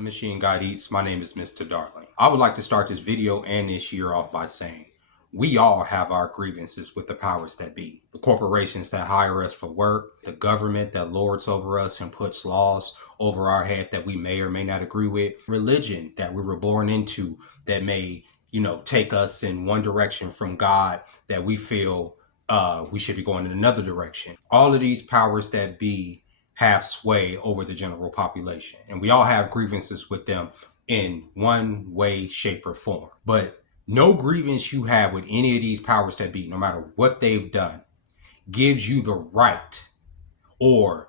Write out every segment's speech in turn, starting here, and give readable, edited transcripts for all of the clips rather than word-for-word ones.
the Machine God Eats. My name is Mr. Darling. I would like to start this video and this year off by saying we all have our grievances with the powers that be. The corporations that hire us for work, the government that lords over us and puts laws over our head that we may or may not agree with, religion that we were born into that may, take us in one direction from God that we feel we should be going in another direction. All of these powers that be have sway over the general population, and we all have grievances with them in one way, shape, or form. But no grievance you have with any of these powers that be, no matter what they've done, gives you the right, or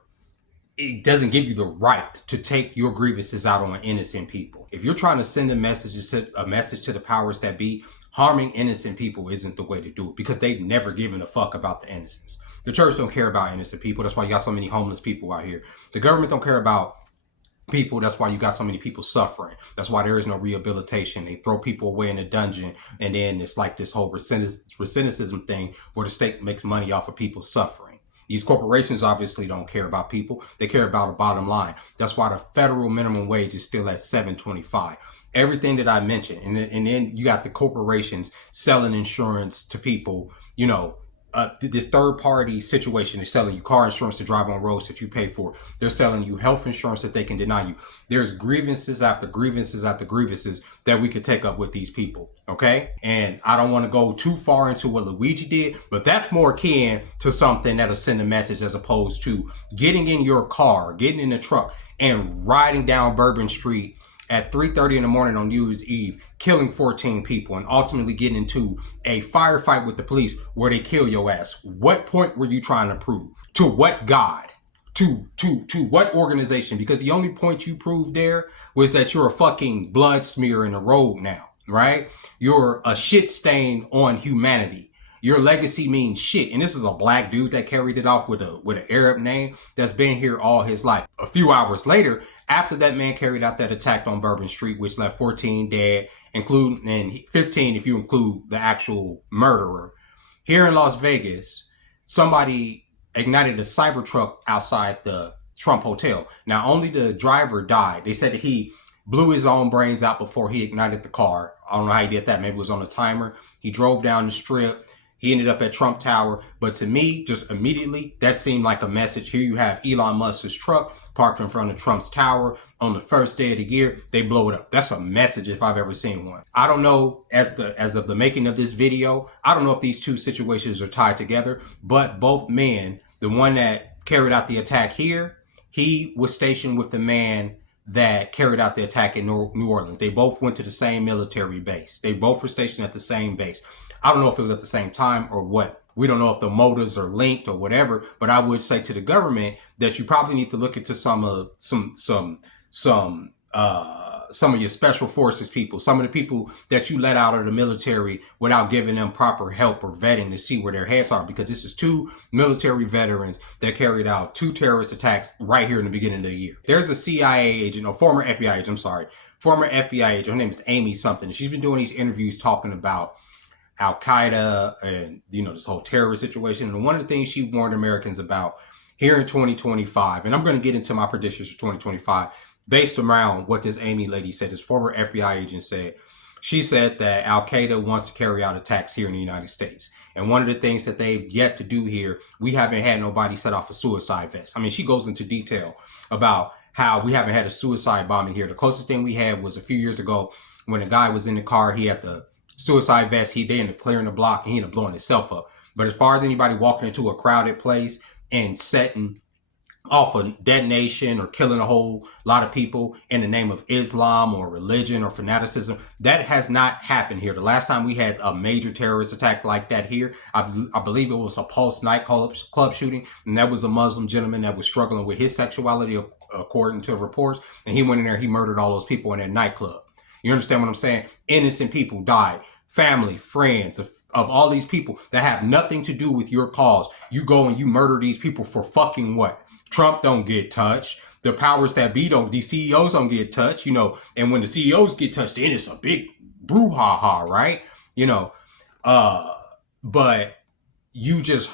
it doesn't give you the right to take your grievances out on innocent people. If you're trying to send a message to the powers that be, harming innocent people isn't the way to do it, because they've never given a fuck about the innocents. The church don't care about innocent people. That's why you got so many homeless people out here. The government don't care about people. That's why you got so many people suffering. That's why there is no rehabilitation. They throw people away in a dungeon, and then it's like this whole recidivism thing where the state makes money off of people suffering. These corporations obviously don't care about people. They care about a bottom line. That's why the federal minimum wage is still at $7.25. Everything that I mentioned. And then you got the corporations selling insurance to people, this third party situation. They're selling you car insurance to drive on roads that you pay for. They're selling you health insurance that they can deny you. There's grievances after grievances after grievances that we could take up with these people. Okay. And I don't want to go too far into what Luigi did, but that's more akin to something that'll send a message as opposed to getting in your car, getting in the truck and riding down Bourbon Street at 3:30 in the morning on New Year's Eve, killing 14 people and ultimately getting into a firefight with the police where they kill your ass. What point were you trying to prove? To what God? To what organization? Because the only point you proved there was that you're a fucking blood smear in the road now, right? You're a shit stain on humanity. Your legacy means shit. And this is a black dude that carried it off with an Arab name that's been here all his life. A few hours later, after that man carried out that attack on Bourbon Street, which left 14 dead, and 15 if you include the actual murderer, here in Las Vegas, somebody ignited a Cybertruck outside the Trump Hotel. Now, only the driver died. They said that he blew his own brains out before he ignited the car. I don't know how he did that. Maybe it was on a timer. He drove down the strip. He ended up at Trump Tower. But to me, just immediately, that seemed like a message. Here you have Elon Musk's truck parked in front of Trump's tower on the first day of the year. They blow it up. That's a message if I've ever seen one. I don't know, as of the making of this video, I don't know if these two situations are tied together, but both men, the one that carried out the attack here, he was stationed with the man that carried out the attack in New Orleans. They both went to the same military base. They both were stationed at the same base. I don't know if it was at the same time or what. We don't know if the motives are linked or whatever, but I would say to the government that you probably need to look into some of your special forces people, some of the people that you let out of the military without giving them proper help or vetting to see where their heads are, because this is two military veterans that carried out two terrorist attacks right here in the beginning of the year. There's a CIA agent, or former FBI agent, former FBI agent. Her name is Amy something. She's been doing these interviews talking about Al Qaeda and, this whole terrorist situation. And one of the things she warned Americans about here in 2025, and I'm going to get into my predictions for 2025 based around what this Amy lady said, this former FBI agent said. She said that Al Qaeda wants to carry out attacks here in the United States. And one of the things that they've yet to do here, we haven't had nobody set off a suicide vest. I mean, she goes into detail about how we haven't had a suicide bombing here. The closest thing we had was a few years ago when a guy was in the car, he had the suicide vest, they ended up clearing the block and he ended up blowing himself up. But as far as anybody walking into a crowded place and setting off a detonation or killing a whole lot of people in the name of Islam or religion or fanaticism, that has not happened here. The last time we had a major terrorist attack like that here, I believe it was a Pulse nightclub shooting, and that was a Muslim gentleman that was struggling with his sexuality according to reports, and he went in there, he murdered all those people in that nightclub. You understand what I'm saying? Innocent people died. Family, friends of all these people that have nothing to do with your cause. You go and you murder these people for fucking what? Trump don't get touched. The powers that be these CEOs don't get touched, and when the CEOs get touched, then it's a big brouhaha, right? But you just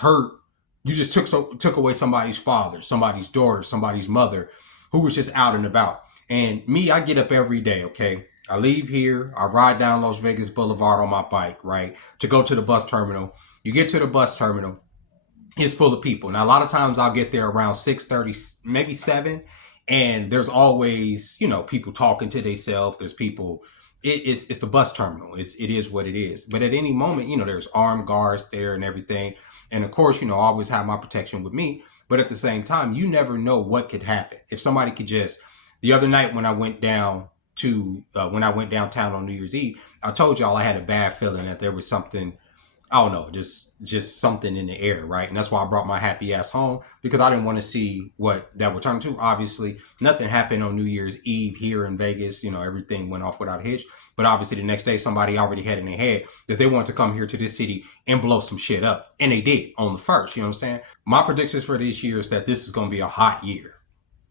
took away somebody's father, somebody's daughter, somebody's mother who was just out and about. And me, I get up every day, okay? I leave here, I ride down Las Vegas Boulevard on my bike, right? To go to the bus terminal. You get to the bus terminal, it's full of people. Now, a lot of times I'll get there around 6:30, maybe 7, and there's always, people talking to themselves. There's people. It's the bus terminal. It is what it is. But at any moment, there's armed guards there and everything. And of course, I always have my protection with me. But at the same time, you never know what could happen. If somebody could just, the other night when I went downtown on New Year's Eve, I told y'all I had a bad feeling that there was something, I don't know, just something in the air, right? And that's why I brought my happy ass home, because I didn't want to see what that would turn to. Obviously, nothing happened on New Year's Eve here in Vegas. Everything went off without a hitch. But obviously, the next day, somebody already had in their head that they wanted to come here to this city and blow some shit up. And they did on the first, you know what I'm saying? My predictions for this year is that this is going to be a hot year.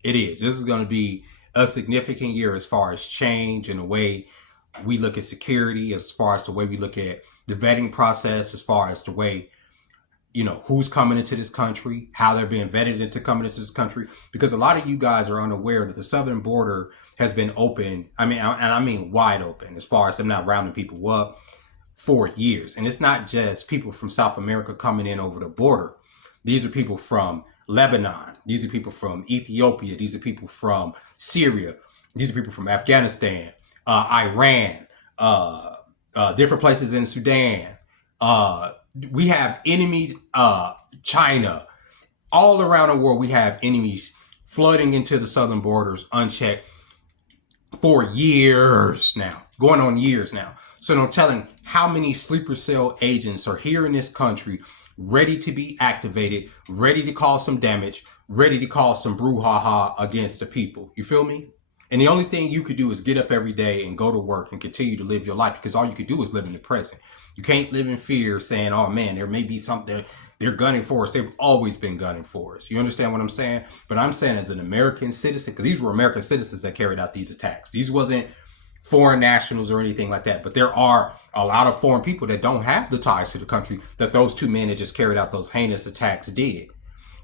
It is. This is going to be a significant year as far as change and the way we look at security, as far as the way we look at the vetting process, as far as the way, who's coming into this country, how they're being vetted into coming into this country. Because a lot of you guys are unaware that the southern border has been open. I mean wide open, as far as them not rounding people up, for years. And it's not just people from South America coming in over the border. These are people from Lebanon. These are people from Ethiopia. These are people from Syria. These are people from Afghanistan, Iran, different places in Sudan. We have enemies, China, all around the world. We have enemies flooding into the southern borders unchecked for years now, going on years now. So no telling how many sleeper cell agents are here in this country, ready to be activated, ready to cause some damage, ready to cause some brouhaha against the people. You feel me? And the only thing you could do is get up every day and go to work and continue to live your life, because all you could do is live in the present. You can't live in fear saying, oh man, there may be something they're gunning for us. They've always been gunning for us. You understand what I'm saying? But I'm saying as an American citizen, because these were American citizens that carried out these attacks. These wasn't foreign nationals or anything like that. But there are a lot of foreign people that don't have the ties to the country that those two men that just carried out those heinous attacks did.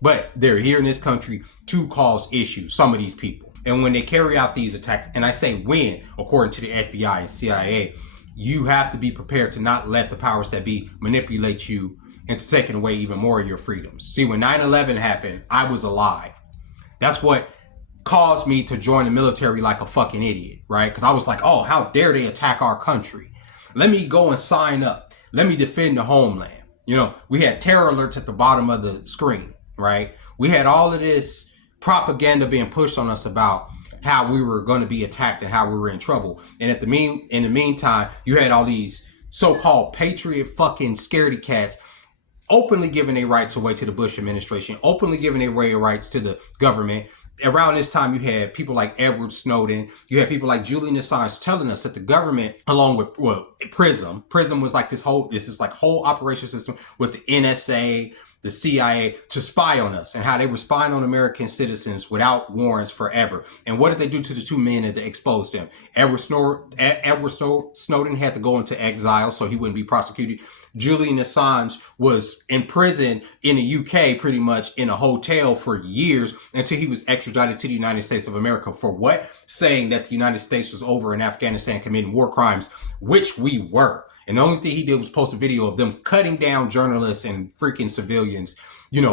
But they're here in this country to cause issues, some of these people. And when they carry out these attacks, and I say when, according to the FBI and CIA, you have to be prepared to not let the powers that be manipulate you into taking away even more of your freedoms. See, when 9/11 happened, I was alive. That's what caused me to join the military like a fucking idiot, right? Because I was like, oh, how dare they attack our country? Let me go and sign up. Let me defend the homeland. We had terror alerts at the bottom of the screen, right? We had all of this propaganda being pushed on us about how we were going to be attacked and how we were in trouble. And in the meantime, you had all these so-called patriot fucking scaredy cats openly giving their rights away to the Bush administration, openly giving their rights to the government. Around this time, you had people like Edward Snowden. You had people like Julian Assange telling us that the government, along with PRISM was like this whole operation system with the NSA, the CIA, to spy on us, and how they were spying on American citizens without warrants forever. And what did they do to the two men that exposed them? Edward Snowden had to go into exile so he wouldn't be prosecuted. Julian Assange was in prison in the UK, pretty much in a hotel for years, until he was extradited to the United States of America. For what? Saying that the United States was over in Afghanistan committing war crimes, which we were. And the only thing he did was post a video of them cutting down journalists and freaking civilians,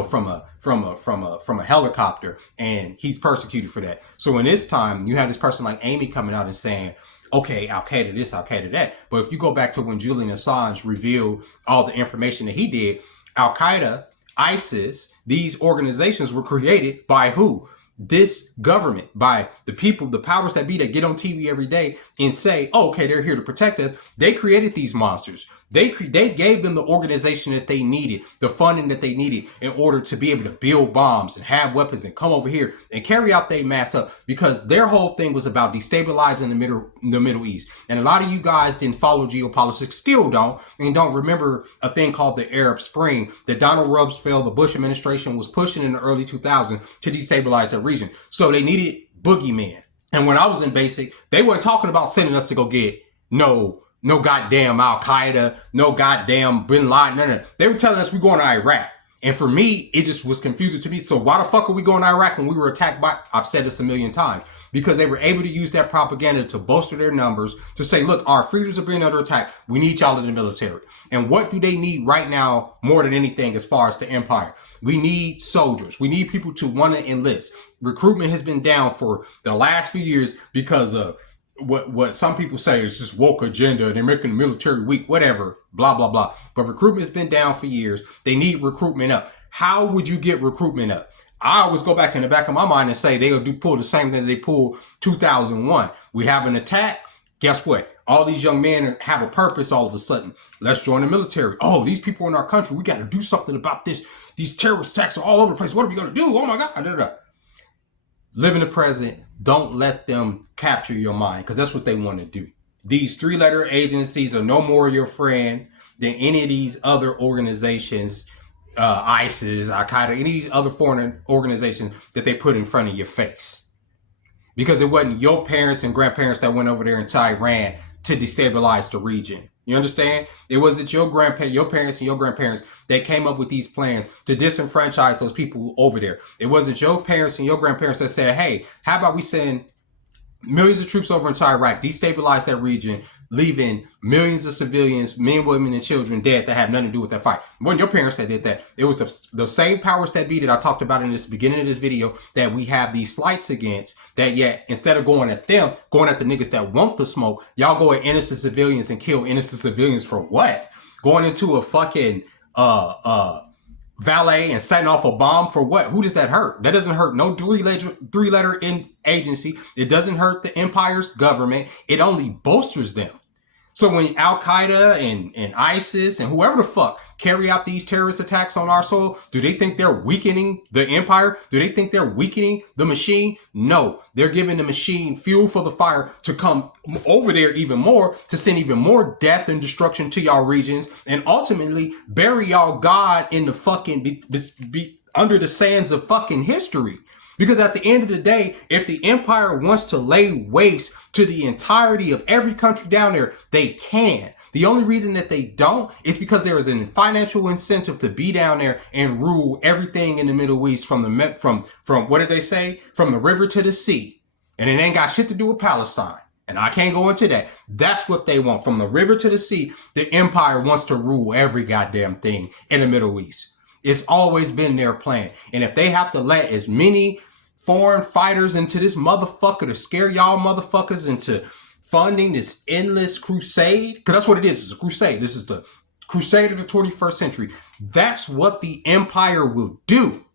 from a helicopter, and he's persecuted for that. So in this time, you have this person like Amy coming out and saying, okay, Al-Qaeda this, Al-Qaeda that. But if you go back to when Julian Assange revealed all the information that he did, Al-Qaeda, ISIS, these organizations were created by who? This government, by the people, the powers that be that get on TV every day and say, oh, okay, they're here to protect us. They created these monsters. They gave them the organization that they needed, the funding that they needed in order to be able to build bombs and have weapons and come over here and carry out their mass up, because their whole thing was about destabilizing the Middle East. And a lot of you guys didn't follow geopolitics, still don't, and don't remember a thing called the Arab Spring that Donald Rumsfeld, the Bush administration, was pushing in the early 2000s to destabilize that region. So they needed boogeymen. And when I was in basic, they weren't talking about sending us to go get no goddamn Al-Qaeda, no goddamn Bin Laden, no. They were telling us we're going to Iraq. And for me, it just was confusing to me. So why the fuck are we going to Iraq when we were attacked by, I've said this a million times, because they were able to use that propaganda to bolster their numbers, to say, look, our freedoms are being under attack. We need y'all in the military. And what do they need right now more than anything as far as the empire? We need soldiers. We need people to want to enlist. Recruitment has been down for the last few years because of what some people say is just woke agenda. They're making the military weak, whatever, blah, blah, blah. But recruitment's been down for years. They need recruitment up. How would you get recruitment up? I always go back in the back of my mind and say they'll pull the same thing they pulled 2001. We have an attack. Guess what? All these young men have a purpose all of a sudden. Let's join the military. Oh, these people in our country, we got to do something about this. These terrorist attacks are all over the place. What are we going to do? Oh my God. Da, da, da. Live in the present. Don't let them capture your mind, because that's what they want to do. These three-letter agencies are no more your friend than any of these other organizations, ISIS, Al-Qaeda, any of these other foreign organizations that they put in front of your face. Because it wasn't your parents and grandparents that went over there into Iran to destabilize the region. You understand? It wasn't your parents and your grandparents that came up with these plans to disenfranchise those people over there. It wasn't your parents and your grandparents that said, hey, how about we send millions of troops over into Iraq, destabilize that region, leaving millions of civilians, men, women, and children dead that have nothing to do with that fight. It wasn't your parents that did that. It was the same powers that be that I talked about in this beginning of this video that we have these slights against, that yet instead of going at them, going at the niggas that want the smoke, y'all go at innocent civilians and kill innocent civilians for what? Going into a fucking valet and setting off a bomb for what? Who does that hurt? That doesn't hurt no three-letter agency. It doesn't hurt the empire's government. It only bolsters them. So when Al-Qaeda and ISIS and whoever the fuck carry out these terrorist attacks on our soil, do they think they're weakening the empire? Do they think they're weakening the machine? No, they're giving the machine fuel for the fire to come over there even more, to send even more death and destruction to y'all regions, and ultimately bury y'all God in the fucking under the sands of fucking history. Because at the end of the day, if the empire wants to lay waste to the entirety of every country down there, they can. The only reason that they don't is because there is a financial incentive to be down there and rule everything in the Middle East from what did they say? From the river to the sea. And it ain't got shit to do with Palestine. And I can't go into that. That's what they want. From the river to the sea, the empire wants to rule every goddamn thing in the Middle East. It's always been their plan. And if they have to let as many foreign fighters into this motherfucker to scare y'all motherfuckers into funding this endless crusade, because that's what it is. It's a crusade. This is the crusade of the 21st century. That's what the empire will do.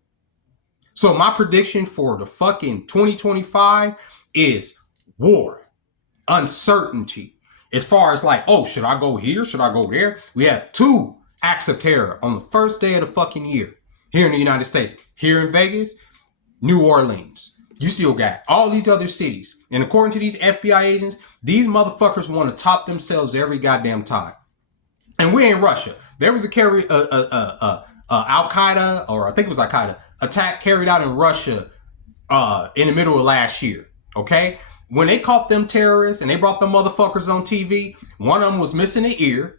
So my prediction for the fucking 2025 is war, uncertainty. As far as like, oh, should I go here? Should I go there? We have 2 acts of terror on the first day of the fucking year here in the United States. Here in Vegas, New Orleans. You still got all these other cities. And according to these FBI agents, these motherfuckers want to top themselves every goddamn time. And we ain't Russia. There was Al-Qaeda, or I think it was Al-Qaeda, attack carried out in Russia in the middle of last year. Okay? When they caught them terrorists and they brought them motherfuckers on TV, one of them was missing an ear.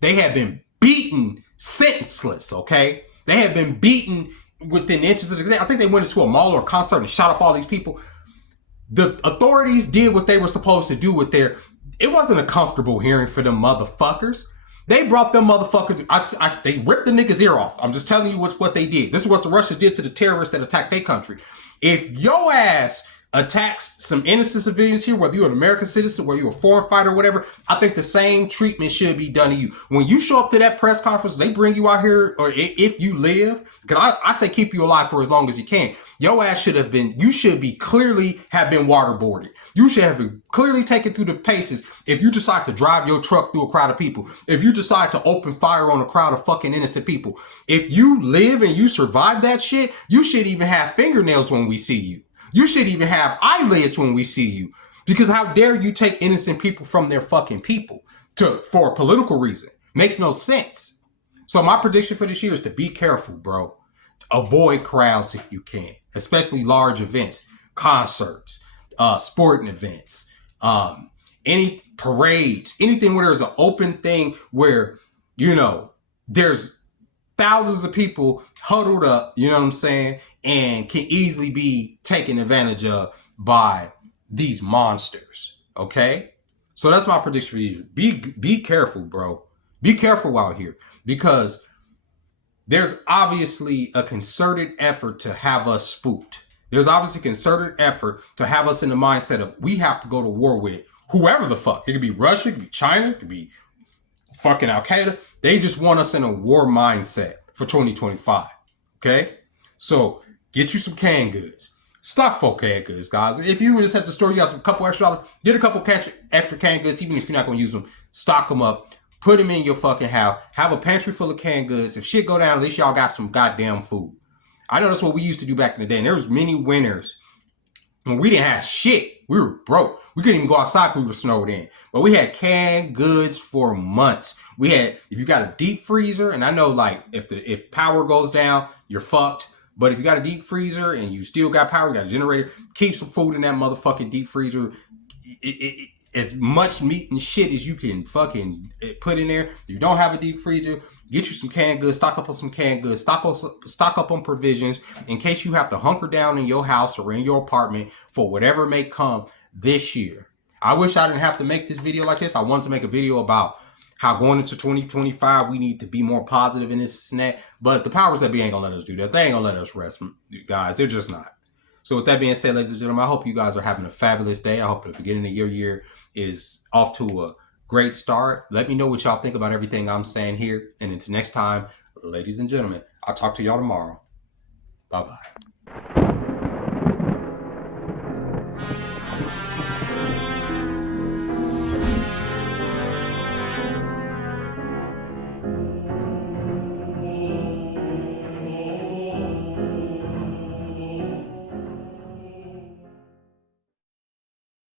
They had been beaten senseless, okay? They had been beaten within inches of the, I think they went into a mall or a concert and shot up all these people. The authorities did what they were supposed to do with their, it wasn't a comfortable hearing for them motherfuckers. They brought them motherfuckers, they ripped the nigga's ear off. I'm just telling you what they did. This is what the Russians did to the terrorists that attacked their country. If your ass attacks some innocent civilians here, whether you're an American citizen, whether you're a foreign fighter or whatever, I think the same treatment should be done to you. When you show up to that press conference, they bring you out here, or if you live, because I say keep you alive for as long as you can. Your ass should have been, you should be clearly have been waterboarded. You should have been clearly taken through the paces if you decide to drive your truck through a crowd of people. If you decide to open fire on a crowd of fucking innocent people. If you live and you survive that shit, you should even have fingernails when we see you. You should even have eyelids when we see you. Because how dare you take innocent people from their fucking people for a political reason? Makes no sense. So my prediction for this year is to be careful, bro. Avoid crowds if you can, especially large events, concerts, sporting events, any parades, anything where there's an open thing where, you know, there's thousands of people huddled up, you know what I'm saying, and can easily be taken advantage of by these monsters. Okay? So that's my prediction for you. Be careful, bro. Be careful out here, because there's obviously a concerted effort to have us spooked. There's obviously a concerted effort to have us in the mindset of we have to go to war with whoever the fuck. It could be Russia, it could be China, it could be fucking Al Qaeda. They just want us in a war mindset for 2025. Okay? So get you some canned goods. Stockpile canned goods, guys. If you were just at the store, you got some couple extra dollars, get a couple extra canned goods, even if you're not going to use them. Stock them up. Put them in your fucking house. Have a pantry full of canned goods. If shit go down, at least y'all got some goddamn food. I know that's what we used to do back in the day. And there was many winters when we didn't have shit. We were broke. We couldn't even go outside because we were snowed in. But we had canned goods for months. We had, if you got a deep freezer, and I know like if power goes down, you're fucked. But if you got a deep freezer and you still got power, you got a generator, keep some food in that motherfucking deep freezer. As much meat and shit as you can fucking put in there. If you don't have a deep freezer, get you some canned goods, stock up on some canned goods, stock up on provisions in case you have to hunker down in your house or in your apartment for whatever may come this year. I wish I didn't have to make this video like this. I wanted to make a video about how going into 2025, we need to be more positive in this and that. But the powers that be ain't gonna let us do that. They ain't gonna let us rest, guys. They're just not. So with that being said, ladies and gentlemen, I hope you guys are having a fabulous day. I hope the beginning of your year is off to a great start. Let me know what y'all think about everything I'm saying here. And until next time, ladies and gentlemen, I'll talk to y'all tomorrow. Bye-bye.